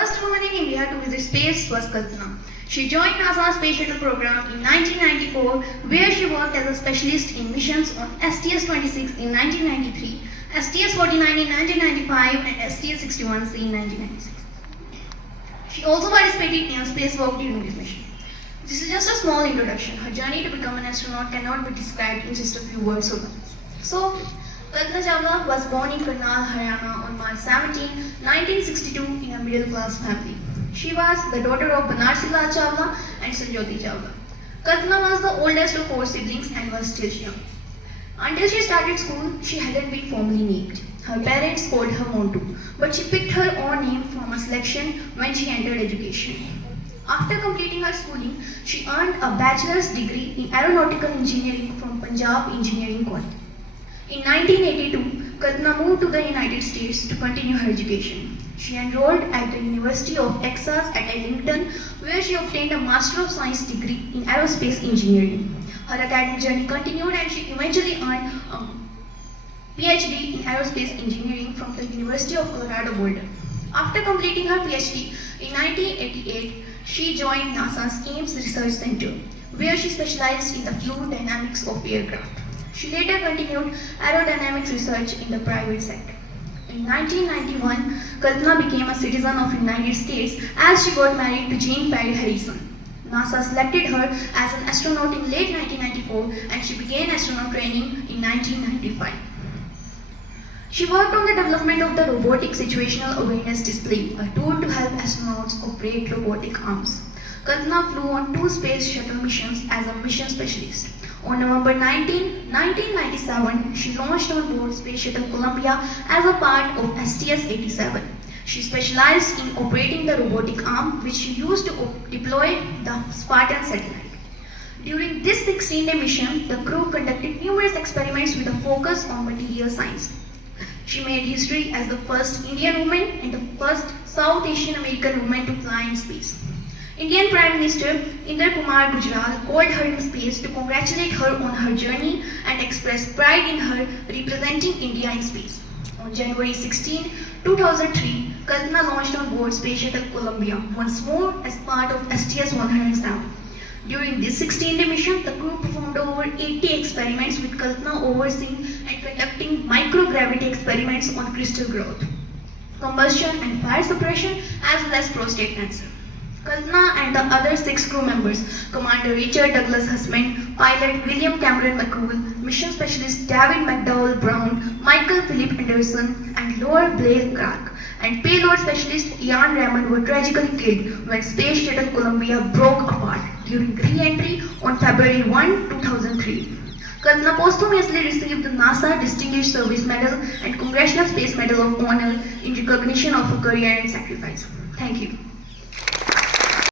First woman in India to visit space was Kalpana. She joined NASA's Space Shuttle program in 1994, where she worked as a specialist in missions on STS-26 in 1993, STS-49 in 1995, and STS-61C in 1996. She also participated in a spacewalk during this mission. This is just a small introduction. Her journey to become an astronaut cannot be described in just a few words or lines. So, Kalpana Chawla was born in Karnal, Haryana on March 17, 1962 in a middle-class family. She was the daughter of Banarsi Lal Chawla and Sanjoti Chawla. Kalpana was the oldest of 4 siblings and was still young. Until she started school, she hadn't been formally named. Her parents called her Montu, but she picked her own name from a selection when she entered education. After completing her schooling, she earned a bachelor's degree in aeronautical engineering from Punjab Engineering College. In 1982, Kalpana moved to the United States to continue her education. She enrolled at the University of Texas at Arlington, where she obtained a Master of Science degree in aerospace engineering. Her academic journey continued and she eventually earned a PhD in aerospace engineering from the University of Colorado Boulder. After completing her PhD in 1988, she joined NASA's Ames Research Center, where she specialized in the fluid dynamics of aircraft. She later continued aerodynamics research in the private sector. In 1991, Kalpana became a citizen of the United States as she got married to Jean Perry Harrison. NASA selected her as an astronaut in late 1994 and she began astronaut training in 1995. She worked on the development of the Robotic Situational Awareness Display, a tool to help astronauts operate robotic arms. Kalpana flew on 2 space shuttle missions as a mission specialist. On November 19, 1997, she launched on board Space Shuttle Columbia as a part of STS-87. She specialized in operating the robotic arm, which she used to deploy the Spartan satellite. During this 16-day mission, the crew conducted numerous experiments with a focus on material science. She made history as the first Indian woman and the first South Asian American woman to fly in space. Indian Prime Minister Inder Kumar Gujral called her in space to congratulate her on her journey and express pride in her representing India in space. On January 16, 2003, Kalpana launched on board Space Shuttle Columbia once more as part of STS-107. During this 16-day mission, the crew performed over 80 experiments with Kalpana overseeing and conducting microgravity experiments on crystal growth, combustion and fire suppression, as well as prostate cancer. Kalpana and the other 6 crew members, Commander Richard Douglas Husband, pilot William Cameron McCool, mission specialist David McDowell Brown, Michael Philip Anderson, and Laura Blair Clark, and payload specialist Ian Raymond were tragically killed when Space Shuttle Columbia broke apart during re-entry on February 1, 2003. Kalpana posthumously received the NASA Distinguished Service Medal and Congressional Space Medal of Honor in recognition of her career and sacrifice. Thank you.